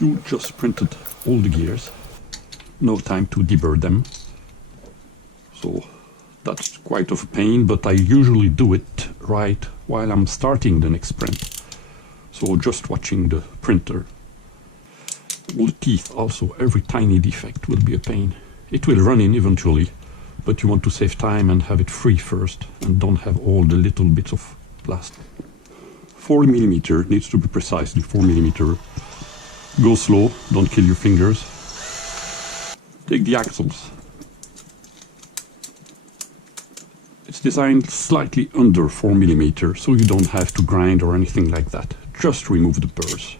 You just printed all the gears. No time to deburr them. So that's quite of a pain, but I usually do it right while I'm starting the next print. So just watching the printer. All the teeth also, every tiny defect will be a pain. It will run in eventually, but you want to save time and have it free first and don't have all the little bits of plastic. 4mm needs to be precisely 4mm. Go slow, don't kill your fingers. Take the axles. It's designed slightly under 4mm, so you don't have to grind or anything like that. Just remove the burrs.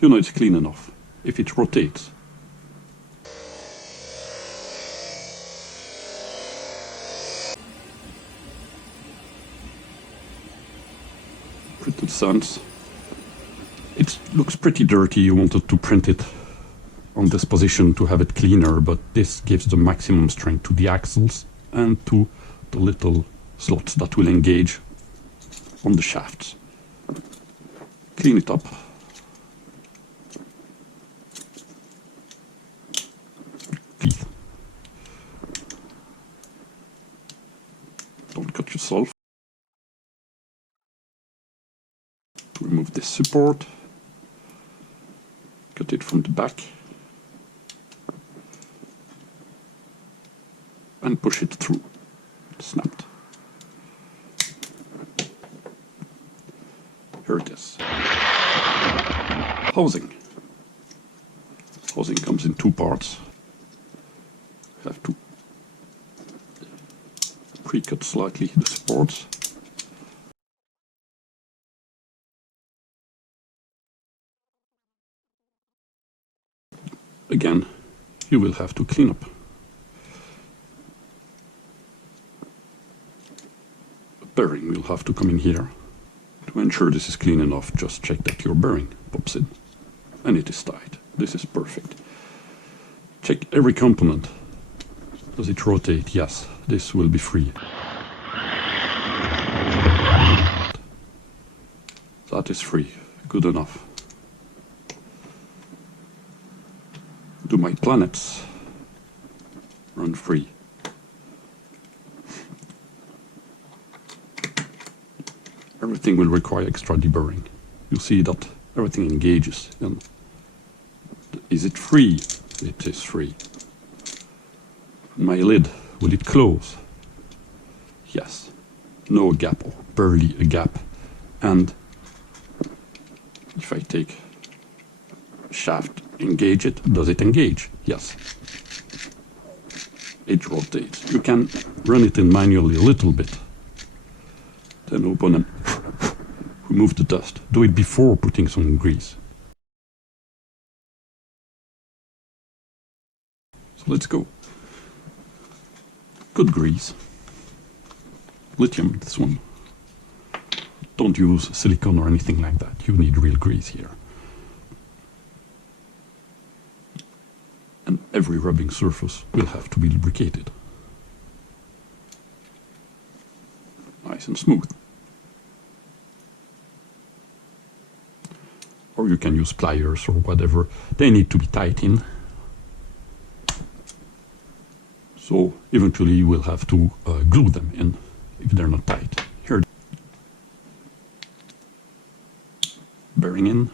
You know it's clean enough if it rotates. Printed suns. It looks pretty dirty. You wanted to print it on this position to have it cleaner, but this gives the maximum strength to the axles and to the little slots that will engage on the shafts. Clean it up. Teeth. Don't cut yourself. Remove this support. Cut it from the back. And push it through. Snapped. Here it is. Housing. Housing comes in two parts. Have to pre-cut slightly the supports. Again, you will have to clean up. A bearing will have to come in here. To ensure this is clean enough, just check that your bearing pops in. And it is tight. This is perfect. Check every component. Does it rotate? Yes, this will be free. That is free. Good enough. Do my planets run free? Everything will require extra deburring. You see that everything engages. And is it free? It is free. My lid, will it close? Yes. No gap, or barely a gap. And if I take a shaft, engage it, does it engage? Yes. It rotates. You can run it in manually a little bit. Then open and remove the dust. Do it before putting some grease. So let's go. Good grease. Lithium, this one. Don't use silicone or anything like that. You need real grease here. And every rubbing surface will have to be lubricated. Nice and smooth. Or you can use pliers or whatever. They need to be tight in. So eventually you will have to glue them in if they're not tight. Here, bearing in.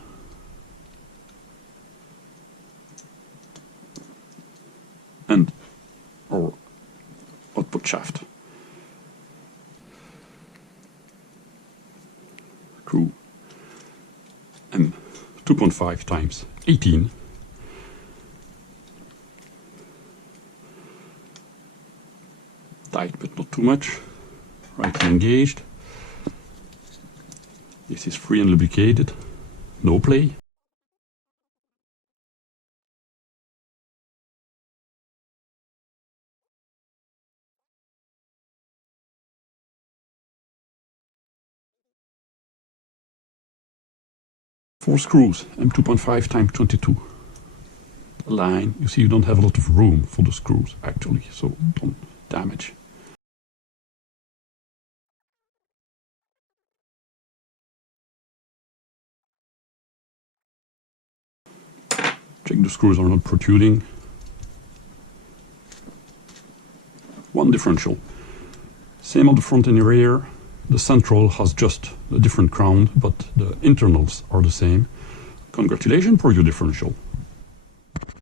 And our output shaft. Screw M 2.5 times 18. Tight but not too much. Rightly engaged. This is free and lubricated. No play. Four screws, M2.5 times 22. Line, you see you don't have a lot of room for the screws actually, so don't damage. Check the screws are not protruding. One differential. Same on the front and rear. The central has just a different crown, but the internals are the same. Congratulations for your differential.